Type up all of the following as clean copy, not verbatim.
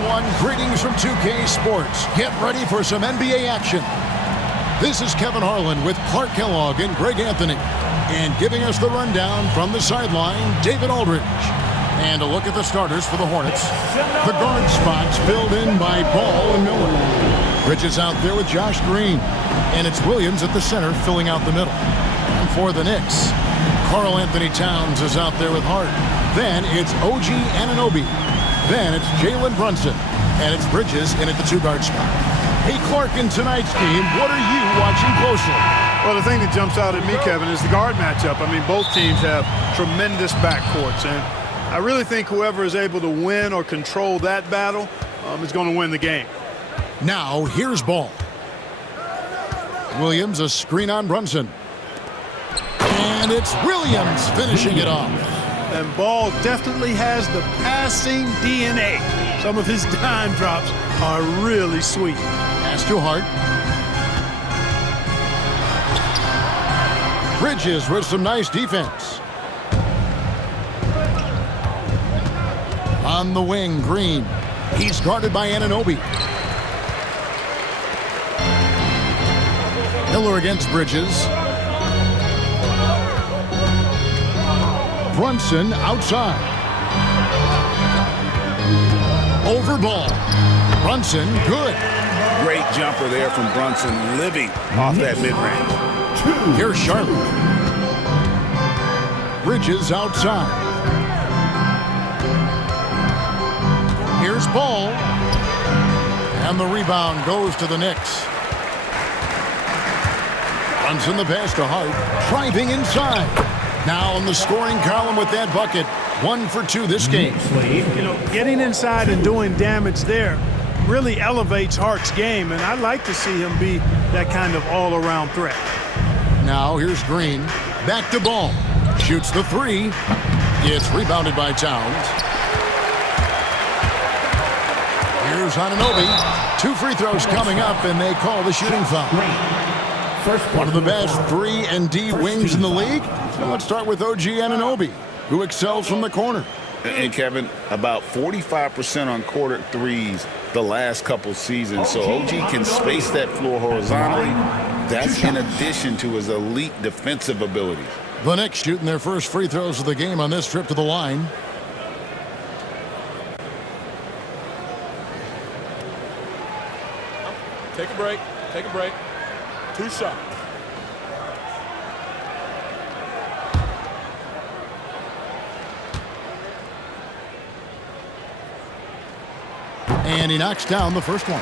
everyone. Greetings from 2K Sports. Get ready for some NBA action. This is Kevin Harlan with Clark Kellogg and Greg Anthony. And giving us the rundown from the sideline, David Aldridge. And a look at the starters for the Hornets. The guard spots filled in by Ball and Miller. Bridges out there with Josh Green. And it's Williams at the center filling out the middle. And for the Knicks, Karl Anthony Towns is out there with Hart. Then it's OG Anunoby. Then it's Jalen Brunson. And it's Bridges in at the two-guard spot. Hey, Clark, in tonight's game, what are you watching closely? Well, the thing that jumps out at me, Kevin, is the guard matchup. I mean, both teams have tremendous backcourts. And I really think whoever is able to win or control that battle is going to win the game. Now, here's Ball. Williams, a screen on Brunson. And it's Williams finishing it off. And Ball definitely has the passing DNA. Some of his dime drops are really sweet. Pass to Hart. Bridges with some nice defense. On the wing, Green. He's guarded by Anunoby. Miller against Bridges. Brunson outside. Over Ball. Brunson, good. Great jumper there from Brunson, living off that mid-range. Here's Charlotte. Bridges outside. Here's Ball. And the rebound goes to the Knicks. Brunson the pass to Hart. Driving inside. Now in the scoring column with that bucket. 1 for 2 this game. You know, getting inside and doing damage there really elevates Hart's game, and I'd like to see him be that kind of all-around threat. Now here's Green. Back to Ball. Shoots the three. It's rebounded by Towns. Here's Anunoby. 2 free throws coming up, and they call the shooting foul. One of the best 3-and-D wings in the league. So let's start with OG Anunoby, who excels from the corner. And Kevin, about 45% on quarter threes the last couple seasons. So OG can space that floor horizontally. That's in addition to his elite defensive abilities. The Knicks shooting their first free throws of the game on this trip to the line. Take a break. Take a break. 2 shots. And he knocks down the first one.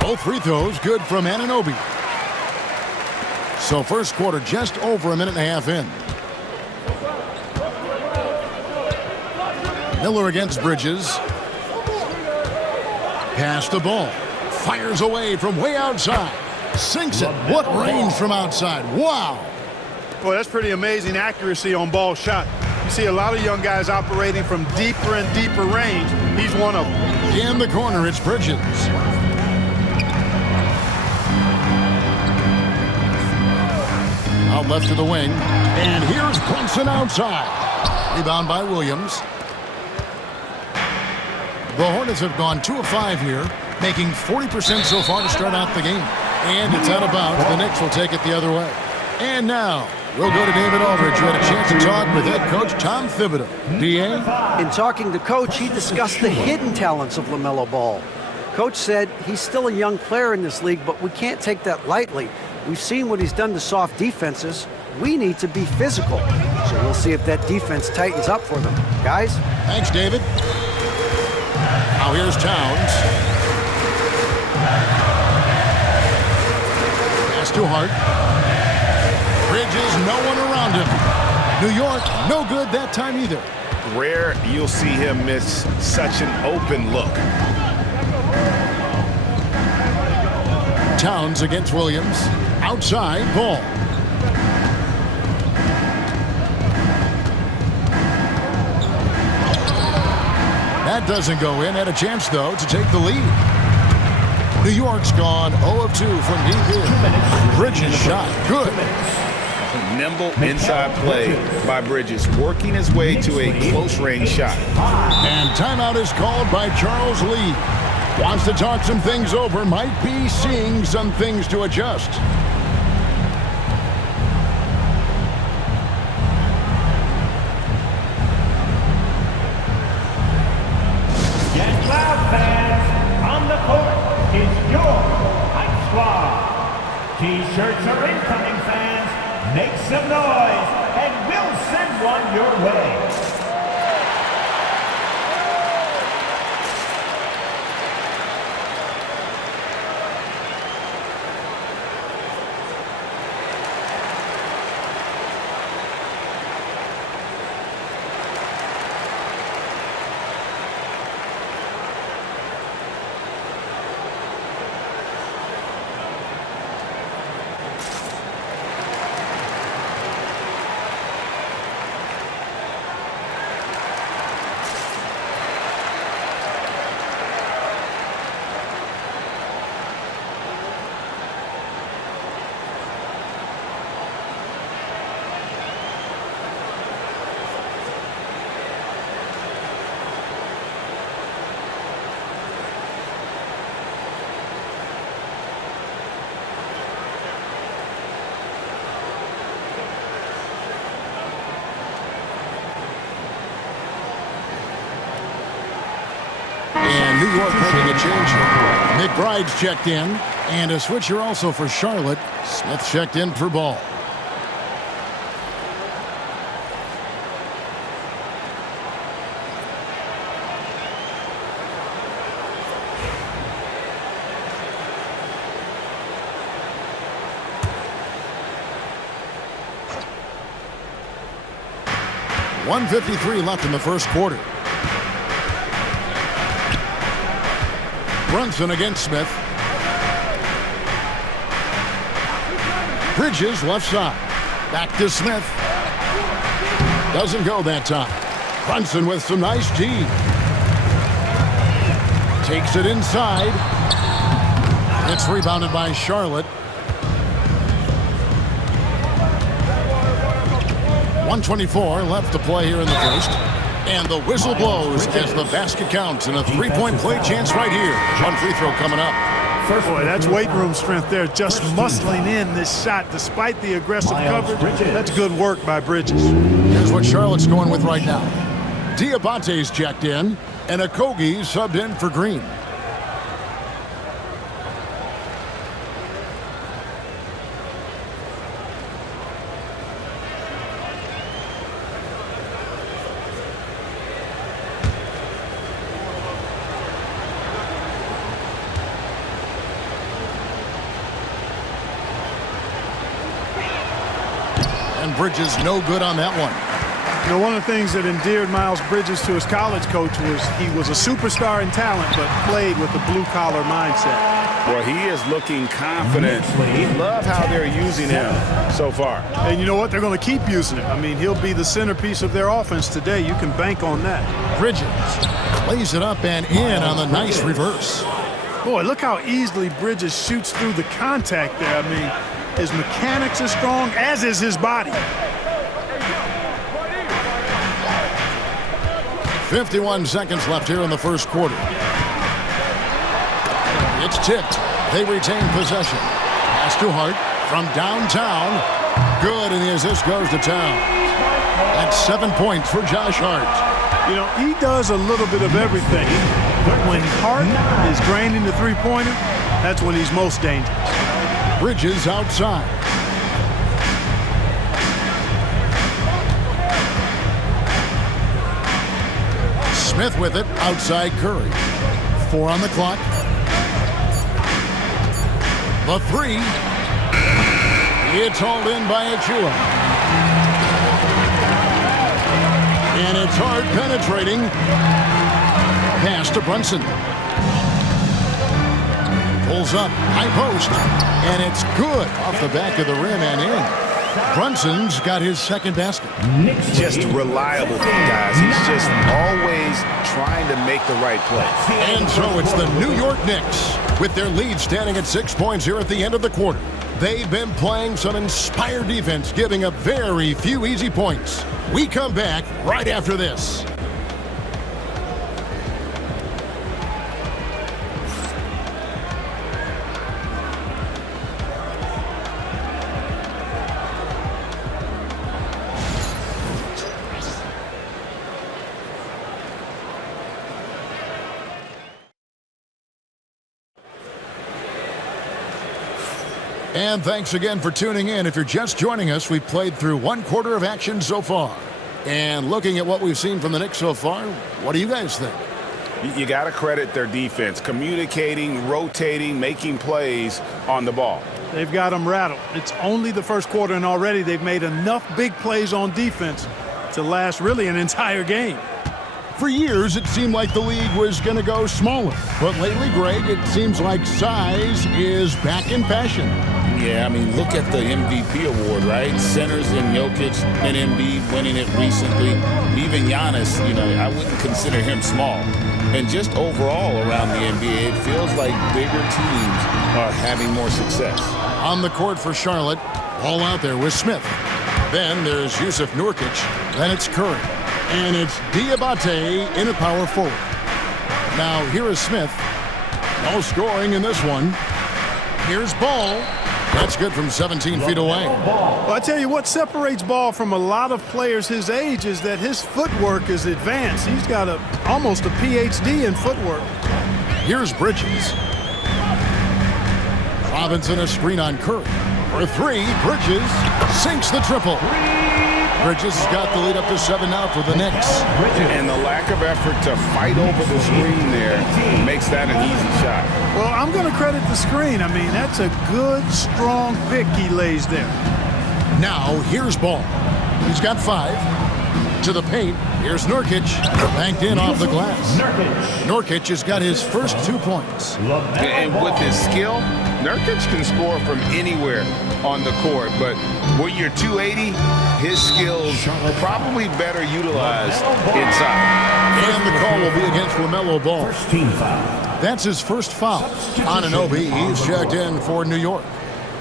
Both free throws good from Anunoby. So first quarter just over a minute and a half in. Miller against Bridges. Pass the ball. Fires away from way outside. Sinks it. What range from outside. Wow. Boy, that's pretty amazing accuracy on Ball shot. You see a lot of young guys operating from deeper and deeper range. He's one of them. In the corner, it's Bridges. Out left to the wing. And here's Brunson outside. Rebound by Williams. The Hornets have gone 2 of 5 here, making 40% so far to start out the game. And it's out of bounds. The Knicks will take it the other way. And now, we'll go to David Aldridge, who had a chance to talk with head coach Tom Thibodeau. D.A.? In talking to Coach, he discussed the hidden talents of LaMelo Ball. Coach said he's still a young player in this league, but we can't take that lightly. We've seen what he's done to soft defenses. We need to be physical. So we'll see if that defense tightens up for them. Guys? Thanks, David. Now here's Towns. Pass to Hart. Bridges, no one around him. New York, no good that time either. Rare you'll see him miss such an open look. Towns against Williams. outside ball. That doesn't go in. Had a chance, though, to take the lead. New York's gone 0 of 2 from deep here. Bridges shot. Good. Nimble inside play by Bridges, working his way to a close-range shot. And timeout is called by Charles Lee. Wants to talk some things over. Might be seeing some things to adjust. Get loud, fans. On the court is your Hype Squad. T-shirts are incoming, fans. Make some noise, and we'll send one your way. And New York making a change here. McBride's checked in. And a switcher also for Charlotte. Smith checked in for Ball. .153 left in the first quarter. Brunson against Smith. Bridges left side. Back to Smith. Doesn't go that time. Brunson with some nice D. Takes it inside. It's rebounded by Charlotte. 124 left to play here in the first. And the whistle blows as the basket counts, and a three-point play chance right here. One free throw coming up. Boy, that's weight room strength there, just muscling in this shot despite the aggressive coverage. That's good work by Bridges. Here's what Charlotte's going with right now. Diabate's checked in, and Okogie subbed in for Green. Bridges no good on that one. You know, one of the things that endeared Miles Bridges to his college coach was he was a superstar in talent, but played with a blue-collar mindset. Well, he is looking confident. He loves how they're using him so far. And you know what? They're going to keep using him. I mean, he'll be the centerpiece of their offense today. You can bank on that. Bridges lays it up and in on the nice reverse. Boy, look how easily Bridges shoots through the contact there. I mean, his mechanics are strong, as is his body. 51 seconds left here in the first quarter. It's tipped. They retain possession. Pass to Hart from downtown. Good, and the assist goes to town. That's 7 points for Josh Hart. You know, he does a little bit of everything. But when Hart is grinding the three-pointer, that's when he's most dangerous. Bridges outside. Smith with it outside Curry. 4 on the clock. The three. It's hauled in by Achua. And it's Hart penetrating. Pass to Brunson. Pulls up, high post, and it's good off the back of the rim and in. Brunson's got his second basket. Just reliable, guys. He's just always trying to make the right play. And so it's the New York Knicks with their lead standing at 6 points here at the end of the quarter. They've been playing some inspired defense, giving up very few easy points. We come back right after this. And thanks again for tuning in. If you're just joining us, we've played through one quarter of action so far. And looking at what we've seen from the Knicks so far, what do you guys think? You got to credit their defense, communicating, rotating, making plays on the ball. They've got them rattled. It's only the first quarter, and already they've made enough big plays on defense to last really an entire game. For years, it seemed like the league was going to go smaller. But lately, Greg, it seems like size is back in fashion. Yeah, I mean, look at the MVP award, right? Centers and Jokic and Embiid winning it recently. Even Giannis, I wouldn't consider him small. And just overall around the NBA, it feels like bigger teams are having more success. On the court for Charlotte, all out there with Smith. Then there's Yusuf Nurkic. Then it's Curry. And it's Diabate in a power forward. Now, here is Smith. No scoring in this one. Here's Ball. That's good from 17 feet away. Well, I tell you what separates Ball from a lot of players his age is that his footwork is advanced. He's got almost a PhD in footwork. Here's Bridges. Robinson a screen on Curry. For three, Bridges sinks the triple. Bridges has got the lead up to 7 now for the Knicks. And the lack of effort to fight over the screen there makes that an easy shot. Well, I'm going to credit the screen. I mean, that's a good, strong pick he lays there. Now, here's Ball. He's got 5. To the paint, here's Nurkic. Banked in off the glass. Nurkic has got his first 2 points. And with his skill, Nurkic can score from anywhere on the court. But when you're 280, his skills are probably better utilized inside. And the call will be against LaMelo Ball. First team foul. That's his first foul. Anunoby, he's checked in for New York.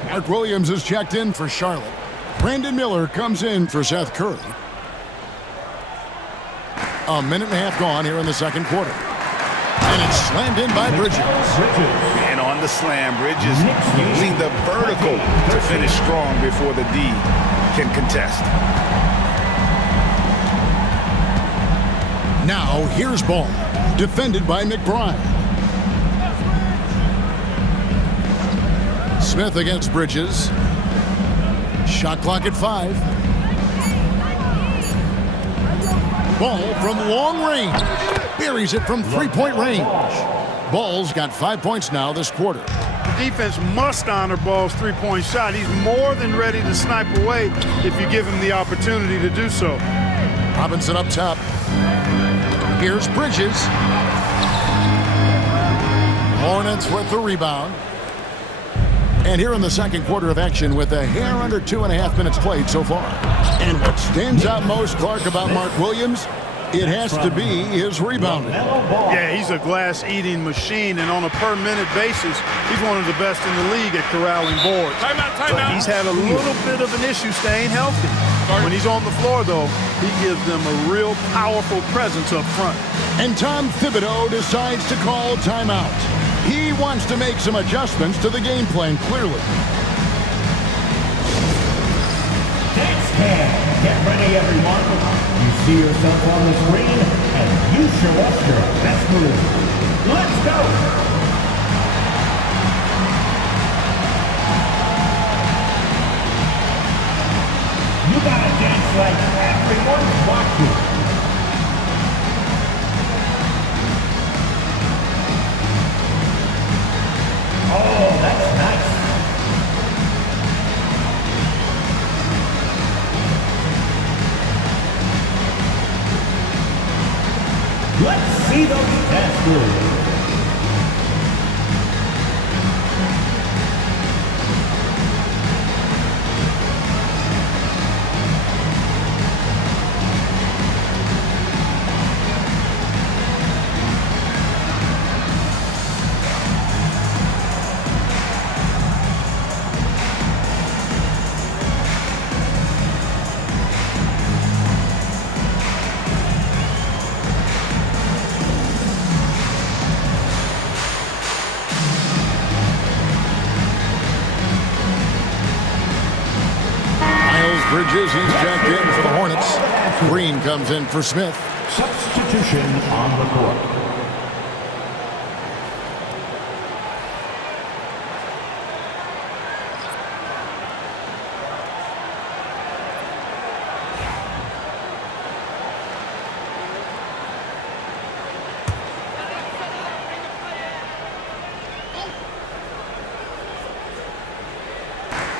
Mark Williams is checked in for Charlotte. Brandon Miller comes in for Seth Curry. A minute and a half gone here in the second quarter. And it's slammed in by Bridges. And on the slam, Bridges using the vertical to finish strong before the D can contest. Now here's Ball, defended by McBride. Smith against Bridges. Shot clock at 5. Ball from long range. Buries it from 3-point range. Ball's got 5 points now this quarter. The defense must honor Ball's three-point shot. He's more than ready to snipe away if you give him the opportunity to do so. Robinson up top. Here's Bridges. Hornets with the rebound. And here in the second quarter of action with a hair under 2.5 minutes played so far. And what stands out most, Clark, about Mark Williams, it has to be his rebounding. Yeah, he's a glass-eating machine, and on a per-minute basis, he's one of the best in the league at corralling boards. But he's had a little bit of an issue staying healthy. When he's on the floor, though, he gives them a real powerful presence up front. And Tom Thibodeau decides to call timeout. He wants to make some adjustments to the game plan, clearly. Dance cam. Get ready, everyone. You see yourself on the screen, and you show us your best move. Let's go. You gotta dance like everyone's watching. Oh, that's nice. Let's see those dance moves. Bridges, he's checked in for the Hornets. Green comes in for Smith. Substitution on the court.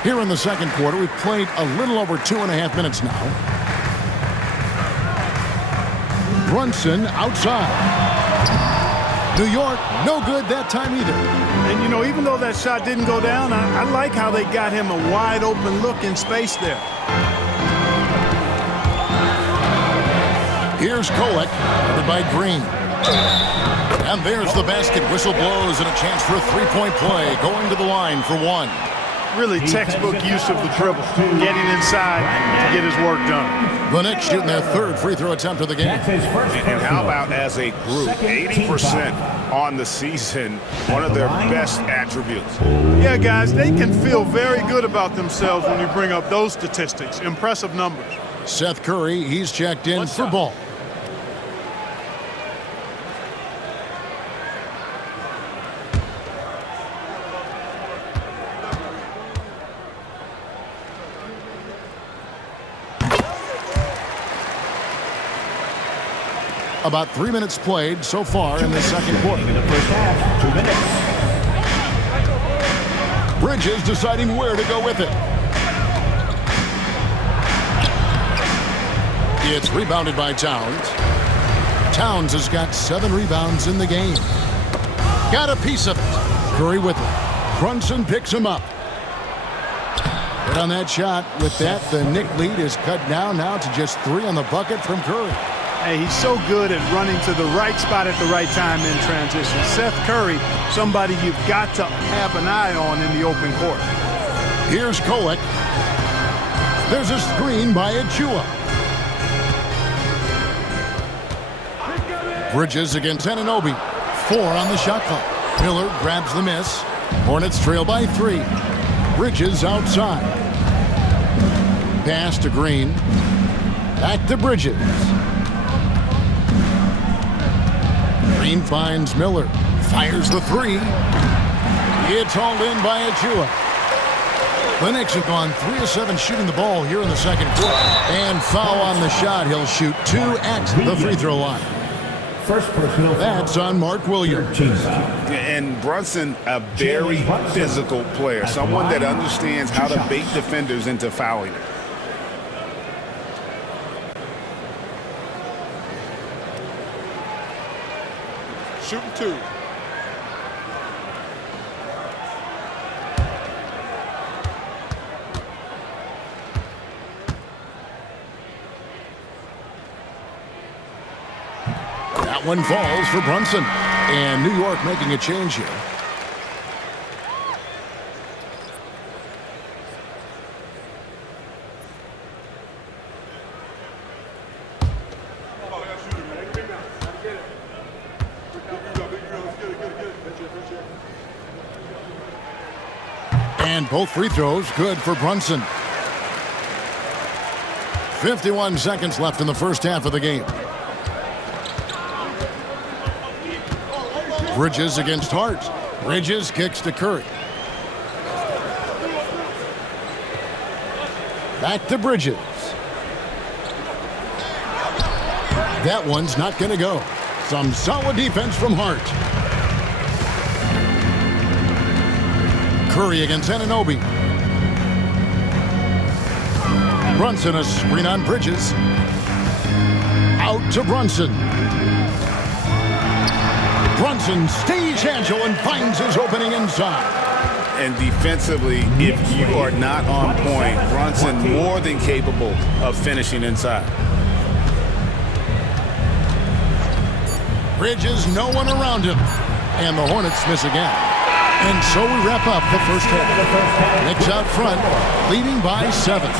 Here in the second quarter, we've played a little over 2.5 minutes now. Brunson outside. New York, no good that time either. And, you know, even though that shot didn't go down, I like how they got him a wide open look in space there. Here's Kolek, covered by Green. And there's the basket. Whistle blows and a chance for a three-point play. Going to the line for one. Really textbook use of the dribble, getting inside to get his work done. The Knicks shooting their third free throw attempt of the game. And how about as a group, 80% on the season, one of their best attributes. Yeah, guys, they can feel very good about themselves when you bring up those statistics. Impressive numbers. Seth Curry, he's checked in for ball. About 3 minutes played so far in the second quarter. In the first half, 2 minutes. Bridges deciding where to go with it. It's rebounded by Towns. Towns has got 7 rebounds in the game. Got a piece of it. Curry with it. Brunson picks him up. Good on that shot. With that, the Knick lead is cut down now to just 3 on the bucket from Curry. Hey, he's so good at running to the right spot at the right time in transition. Seth Curry, somebody you've got to have an eye on in the open court. Here's Kolek. There's a screen by Achua. Bridges against Anunoby. 4 on the shot clock. Miller grabs the miss. Hornets trail by 3. Bridges outside. Pass to Green. Back to Bridges. Green finds Miller. Fires the 3. It's hauled in by Achua. The Knicks have gone 3 of 7 shooting the ball here in the second quarter. And foul on the shot. He'll shoot 2 at the free throw line. First personal foul. That's on Mark Williams. And Brunson, a very physical player, someone that understands how to bait defenders into fouling. Shooting 2. That one falls for Brunson. And New York making a change here. And both free throws good for Brunson. 51 seconds left in the first half of the game. Bridges against Hart. Bridges kicks to Curry. Back to Bridges. That one's not going to go. Some solid defense from Hart. Curry against Anunoby. Brunson, a screen on Bridges. Out to Brunson. Brunson stays agile and finds his opening inside. And defensively, if you are not on point, Brunson more than capable of finishing inside. Bridges, no one around him. And the Hornets miss again. And so we wrap up the first half. Knicks out front, leading by 7.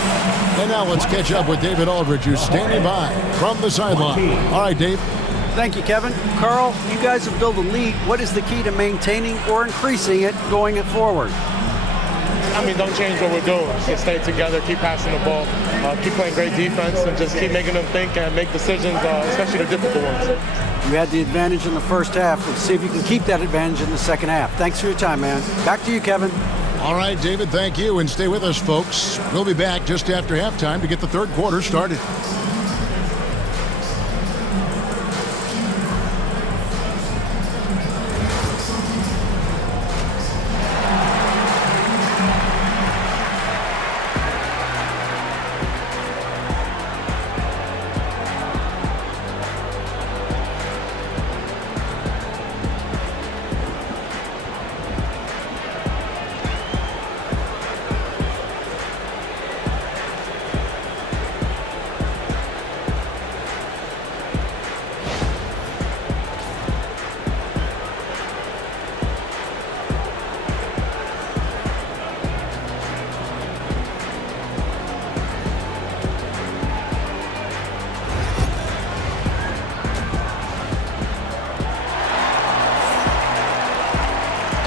And now let's catch up with David Aldridge, who's standing by from the sideline. All right, Dave. Thank you, Kevin. Carl, you guys have built a lead. What is the key to maintaining or increasing it going forward? don't change what we're doing. Just stay together, keep passing the ball, keep playing great defense, and just keep making them think and make decisions, especially the difficult ones. You had the advantage in the first half. Let's see if you can keep that advantage in the second half. Thanks for your time, man. Back to you, Kevin. All right, David, thank you, and stay with us, folks. We'll be back just after halftime to get the third quarter started.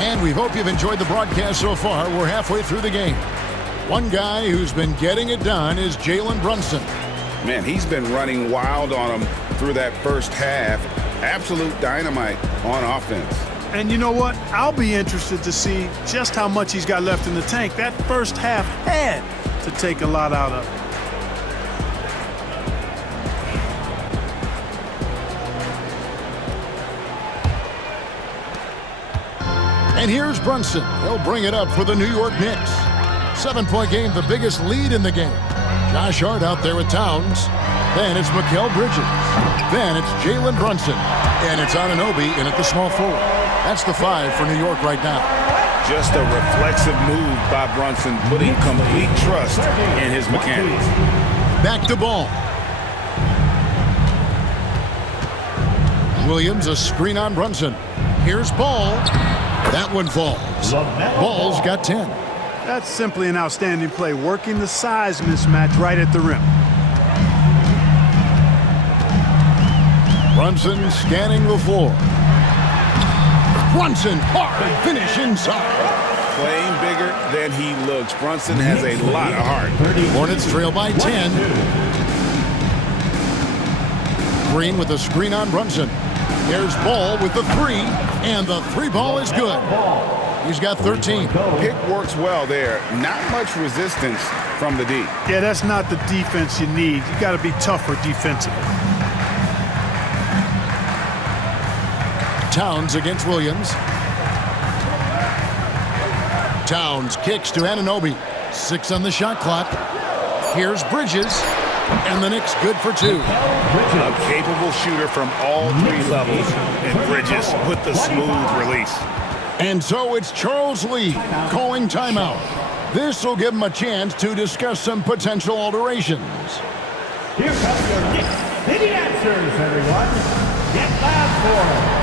And we hope you've enjoyed the broadcast so far. We're halfway through the game. One guy who's been getting it done is Jalen Brunson. Man, he's been running wild on him through that first half. Absolute dynamite on offense. And you know what? I'll be interested to see just how much he's got left in the tank. That first half had to take a lot out of it. And here's Brunson. He'll bring it up for the New York Knicks. 7-point game, the biggest lead in the game. Josh Hart out there with Towns. Then it's Mikal Bridges. Then it's Jalen Brunson. And it's Anunoby in at the small forward. That's the 5 for New York right now. Just a reflexive move by Brunson, putting complete trust in his mechanics. Back to Ball. Williams, a screen on Brunson. Here's Ball. That one falls. Ball's got 10. That's simply an outstanding play, working the size mismatch right at the rim. Brunson scanning the floor. Brunson, hard finish inside. Playing bigger than he looks. Brunson has a lot of heart. Hornets trail by 10. Green with a screen on Brunson. There's Ball with the 3, and the 3 ball is good. He's got 13. Pick works well there. Not much resistance from the D. Yeah, that's not the defense you need. You got to be tougher defensively. Towns against Williams. Towns kicks to Anunoby. 6 on the shot clock. Here's Bridges. And the Knicks good for 2. A capable shooter from all 3 levels. And Bridges with the smooth release. And so it's Charles Lee calling timeout. This will give him a chance to discuss some potential alterations. Here comes your Knicks City answers, everyone. Get loud for them.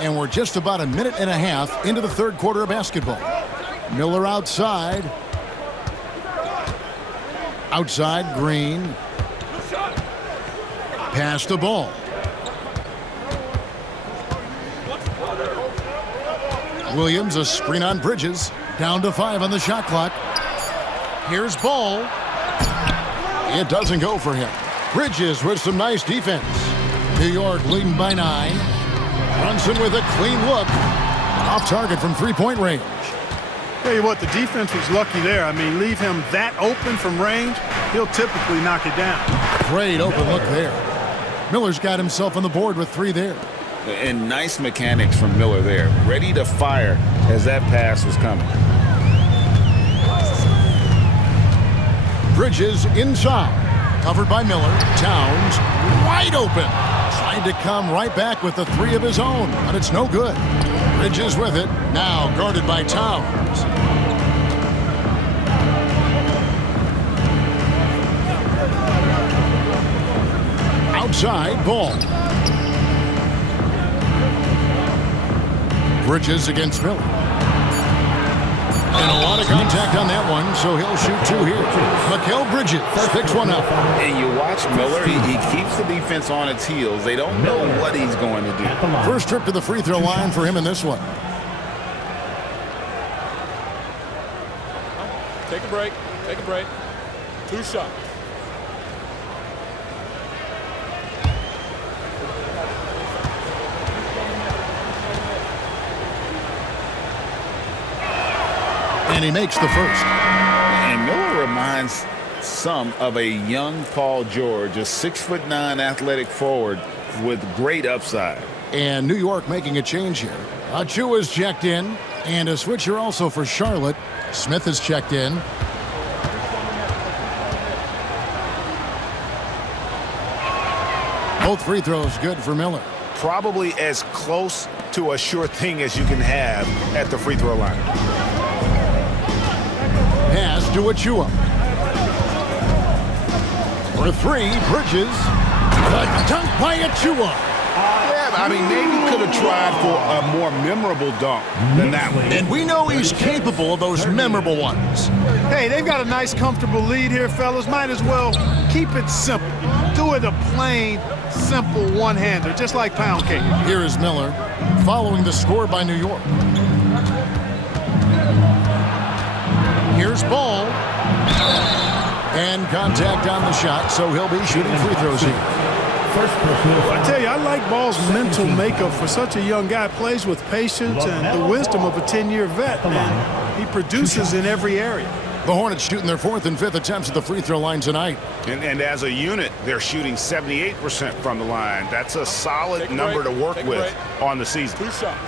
And we're just about a minute and a half into the third quarter of basketball. Miller outside. Outside, Green. Pass the ball. Williams, a screen on Bridges. Down to 5 on the shot clock. Here's Ball. It doesn't go for him. Bridges with some nice defense. New York leading by 9. Brunson with a clean look. Off target from three-point range. Tell you what, the defense was lucky there. I mean, leave him that open from range, he'll typically knock it down. Great open look there. Miller's got himself on the board with 3 there. And nice mechanics from Miller there. Ready to fire as that pass was coming. Bridges inside. Covered by Miller. Towns wide open. Trying to come right back with the 3 of his own, but it's no good. Bridges with it. Now guarded by Towns. Outside, Ball. Bridges against Miller. And a lot of contact on that one, so he'll shoot 2 here. Mikal Bridges picks one up. And you watch Miller, he keeps the defense on its heels. They don't know what he's going to do. First trip to the free throw line for him in this one. Take a break. Take a break. 2 shots. And he makes the first. And Miller reminds some of a young Paul George, a 6'9" athletic forward with great upside. And New York making a change here. Achua's checked in, and a switcher also for Charlotte. Smith is checked in. Both free throws good for Miller. Probably as close to a sure thing as you can have at the free throw line. Pass to Achua. For 3, Bridges. The dunk by Achua. Yeah, I mean, maybe could have tried for a more memorable dunk than that one. And we know he's capable of those memorable ones. Hey, they've got a nice, comfortable lead here, fellas. Might as well keep it simple. Do it a plain, simple one-hander, just like pound cake. Here is Miller, following the score by New York. Here's Ball. And contact on the shot, so he'll be shooting free throws here. I tell you, I like Ball's mental makeup for such a young guy. Plays with patience and the wisdom of a 10-year vet, man. He produces in every area. The Hornets shooting their 4th and 5th attempts at the free throw line tonight. And as a unit, they're shooting 78% from the line. That's a solid number to work with on the season. 2 shots.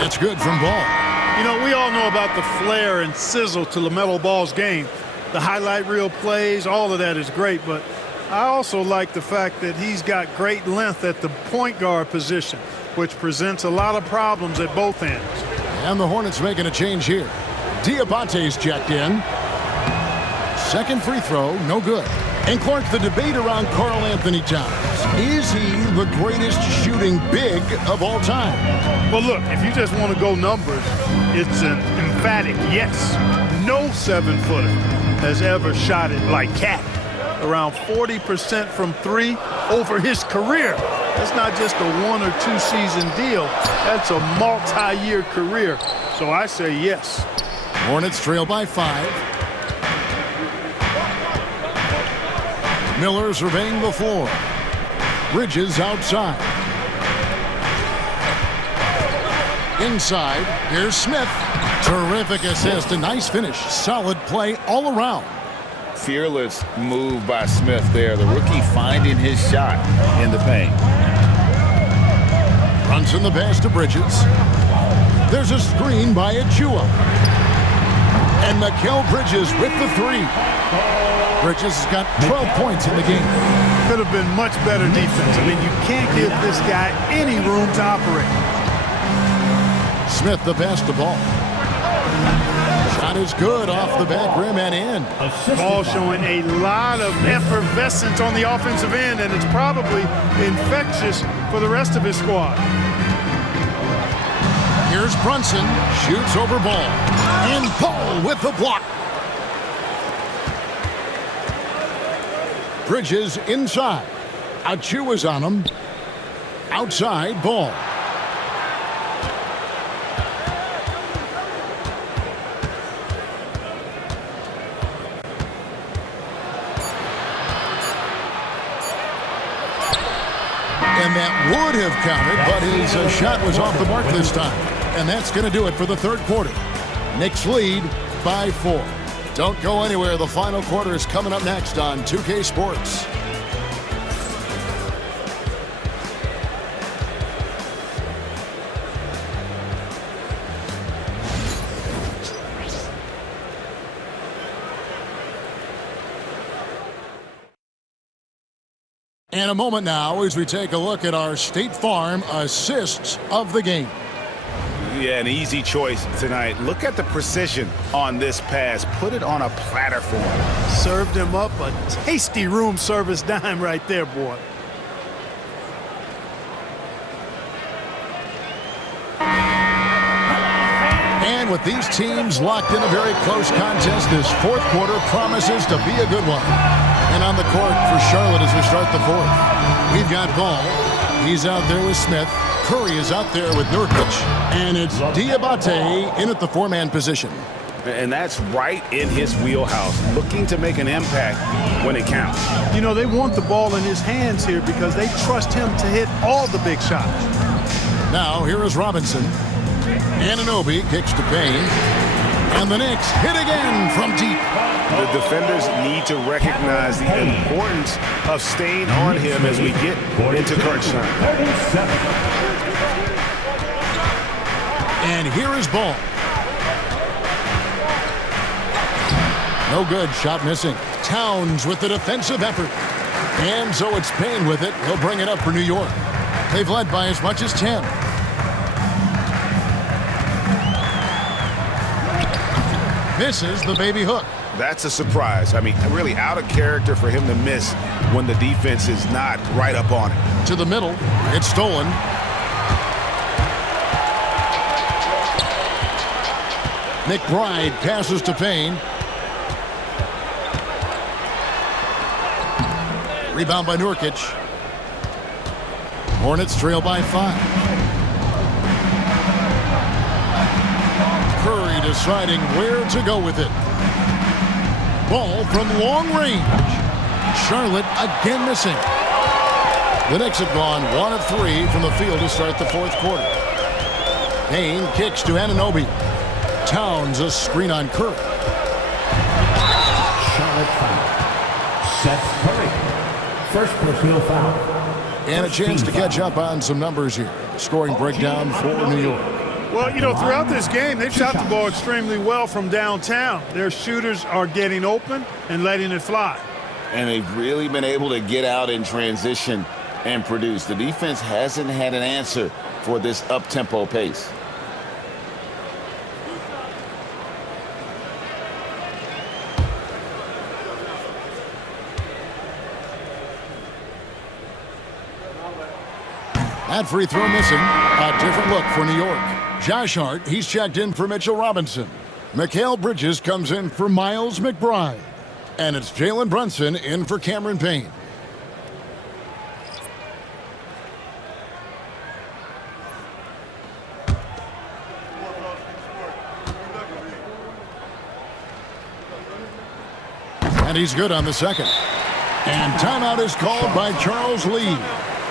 That's good from Ball. You know, we all know about the flair and sizzle to LaMelo Ball's game. The highlight reel plays, all of that is great, but I also like the fact that he's got great length at the point guard position, which presents a lot of problems at both ends. And the Hornets making a change here. Diabate's checked in. Second free throw, no good. And Clark, the debate around Karl Anthony Towns. Is he the greatest shooting big of all time? Well, look, if you just want to go numbers, it's an emphatic yes. No 7-footer has ever shot it like Cat. Around 40% from 3 over his career. That's not just a 1 or 2 season deal. That's a multi-year career. So I say yes. Hornets trail by 5. Miller surveying the floor. Bridges outside. Inside, here's Smith. Terrific assist, a nice finish. Solid play all around. Fearless move by Smith there. The rookie finding his shot in the paint. Brunson the pass to Bridges. There's a screen by Achua. And Mikal Bridges with the 3. Bridges has got 12 points in the game. Could have been much better defense. I mean, you can't give this guy any room to operate. Smith the pass to Ball. Shot is good off the back rim and in. Ball showing a lot of effervescence on the offensive end, and it's probably infectious for the rest of his squad. Here's Brunson, shoots over Ball. And Ball with the block. Bridges inside. Achu is on him. Outside, Ball. And that would have counted, but his shot was off the mark this time. And that's going to do it for the third quarter. Knicks lead by 4. Don't go anywhere. The final quarter is coming up next on 2K Sports. In a moment now as we take a look at our State Farm assists of the game. Yeah, an easy choice tonight. Look at the precision on this pass. Put it on a platter for him. Served him up a tasty room service dime right there, boy. And with these teams locked in a very close contest, this fourth quarter promises to be a good one. And on the court for Charlotte as we start the fourth. We've got Ball. He's out there with Smith. Curry is out there with Nurkic. And it's Diabate in at the four-man position. And that's right in his wheelhouse, looking to make an impact when it counts. You know, they want the ball in his hands here because they trust him to hit all the big shots. Now, here is Robinson. Anunoby kicks to Payne. And the Knicks hit again from deep. The defenders need to recognize the importance of staying on him as we get into crunch time. And here is Ball. No good, shot missing. Towns with the defensive effort. And so it's Payne with it. He'll bring it up for New York. They've led by as much as 10. Misses the baby hook. That's a surprise. I mean, really out of character for him to miss when the defense is not right up on it. To the middle. It's stolen. McBride passes to Payne. Rebound by Nurkic. Hornets trail by 5. Curry deciding where to go with it. Ball from long range. Charlotte again missing. The Knicks have gone 1 of 3 from the field to start the fourth quarter. Payne kicks to Anunoby. Towns a screen on Curry. Charlotte foul. Sets Curry. First personal foul. And a chance to catch up on some numbers here. Scoring breakdown for New York. Well, you know, throughout this game, they've shot the ball extremely well from downtown. Their shooters are getting open and letting it fly. And they've really been able to get out in transition and produce. The defense hasn't had an answer for this up-tempo pace. That free throw missing. A different look for New York. Josh Hart, he's checked in for Mitchell Robinson. Mikal Bridges comes in for Miles McBride. And it's Jalen Brunson in for Cameron Payne. And he's good on the second. And timeout is called by Charles Lee.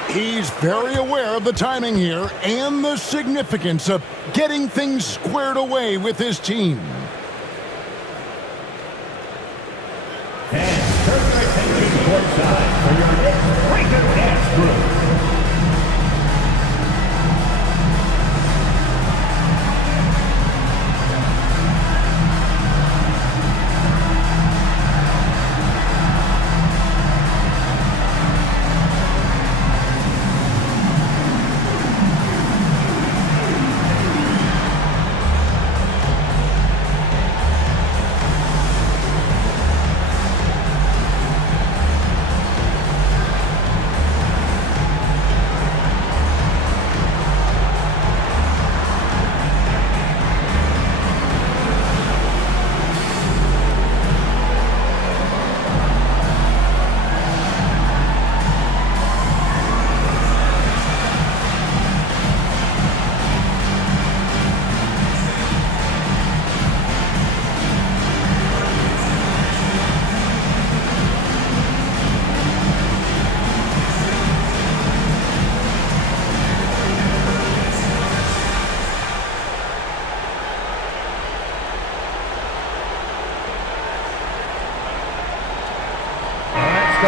He's very aware of the timing here and the significance of getting things squared away with his team. And turn your attention courtside for your next Breaker Dance Group.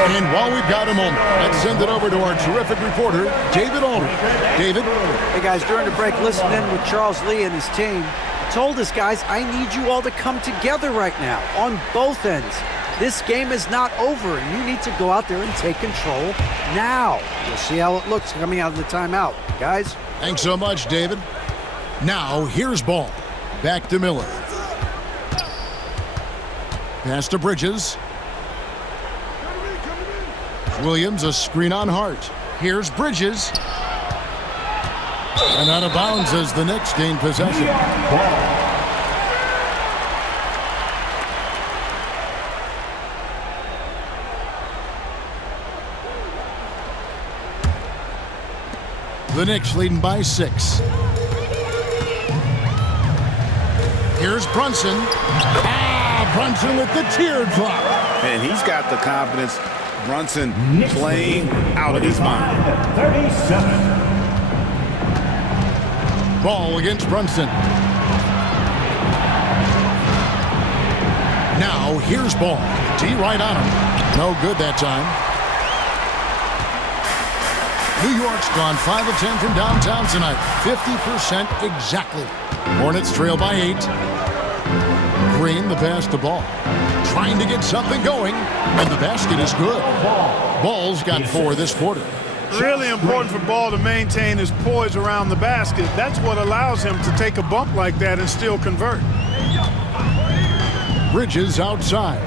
And while we've got a moment, let's send it over to our terrific reporter, David Aldridge. David? Hey, guys, during the break, listening with Charles Lee and his team, told us, guys, I need you all to come together right now on both ends. This game is not over, and you need to go out there and take control now. We'll see how it looks coming out of the timeout. Guys? Thanks so much, David. Now, here's ball. Back to Miller. Pass to Bridges. Williams, a screen on Hart. Here's Bridges. And out of bounds as the Knicks gain possession. The Knicks leading by 6. Here's Brunson. Brunson with the teardrop. And he's got the confidence. Brunson playing out of his mind. 37. Ball against Brunson. Now here's ball. D right on him. No good that time. New York's gone 5 of 10 from downtown tonight. 50% exactly. Hornets trail by 8. Green, the pass to Ball. Trying to get something going, and the basket is good. Ball's got 4 this quarter. Really important for Ball to maintain his poise around the basket. That's what allows him to take a bump like that and still convert. Bridges outside.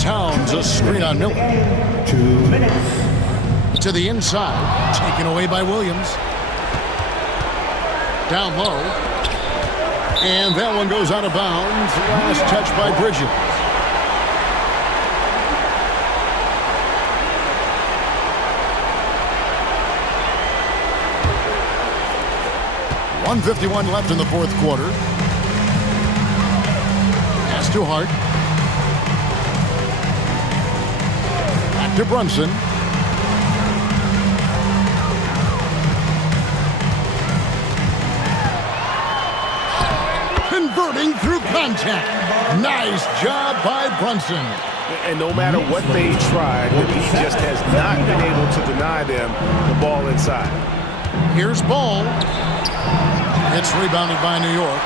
Towns a screen on Miller. 2 minutes. To the inside. Taken away by Williams. Down low. And that one goes out of bounds. Last touch by Bridges. .151 left in the fourth quarter. Pass to Hart. Back to Brunson. Converting through contact. Nice job by Brunson. And no matter what they tried, he just has not been able to deny them the ball inside. Here's Ball. It's rebounded by New York.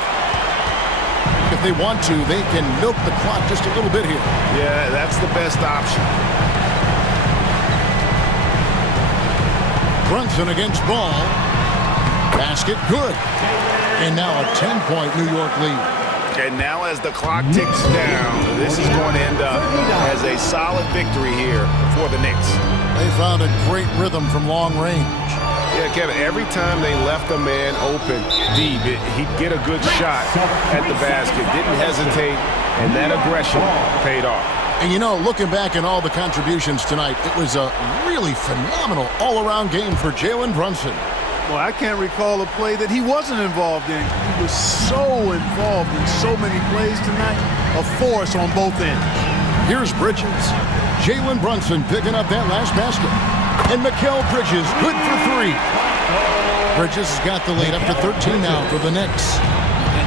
If they want to, they can milk the clock just a little bit here. Yeah, that's the best option. Brunson against Ball. Basket good. And now a 10-point New York lead. And now as the clock ticks down, this is going to end up as a solid victory here for the Knicks. They found a great rhythm from long range. Yeah, Kevin, every time they left a man open deep, he'd get a good shot at the basket. Didn't hesitate, and that aggression paid off. And you know, looking back at all the contributions tonight, it was a really phenomenal all-around game for Jalen Brunson. Well, I can't recall a play that he wasn't involved in. He was so involved in so many plays tonight. A force on both ends. Here's Bridges. Jalen Brunson picking up that last basket. And Mikal Bridges, good for 3. Bridges has got the lead up to 13 now for the Knicks.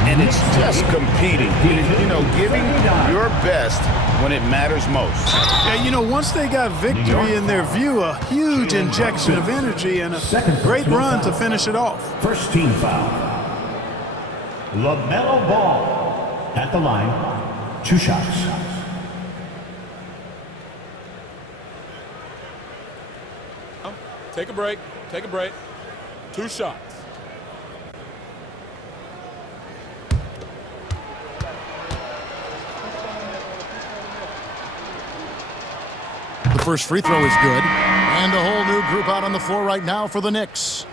And it's just competing, you know, giving your best when it matters most. Yeah, you know, once they got victory in their view, a huge injection of energy and a great run to finish it off. First team foul. LaMelo Ball at the line. 2 shots. Take a break. Take a break. 2 shots. The first free throw is good. And a whole new group out on the floor right now for the Knicks.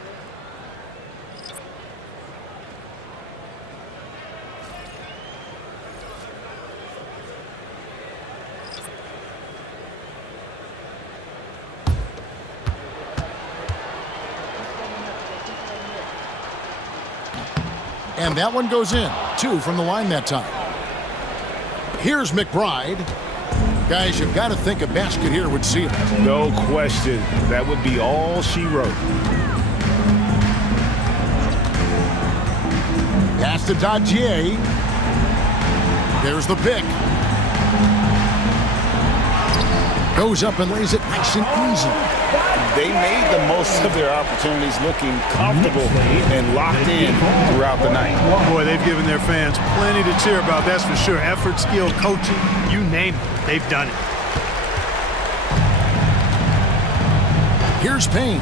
And that one goes in. 2 from the line that time. Here's McBride. Guys, you've got to think a basket here would seal it. No question. That would be all she wrote. Pass to Dadier. There's the pick. Goes up and lays it nice and easy. They made the most of their opportunities, looking comfortable and locked in throughout the night. Boy, they've given their fans plenty to cheer about, that's for sure. Effort, skill, coaching, you name it, they've done it. Here's Payne.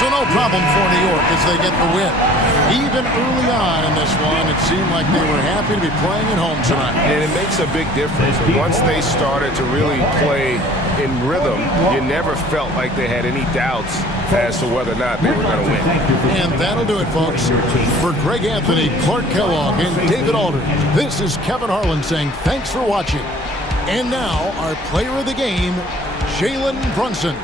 So no problem for New York as they get the win. Even early on in this one, it seemed like they were happy to be playing at home tonight. And it makes a big difference. Once they started to really play in rhythm, you never felt like they had any doubts as to whether or not they were going to win. And that'll do it, folks. For Greg Anthony, Clark Kellogg, and David Aldridge, this is Kevin Harlan saying thanks for watching. And now, our player of the game, Jalen Brunson.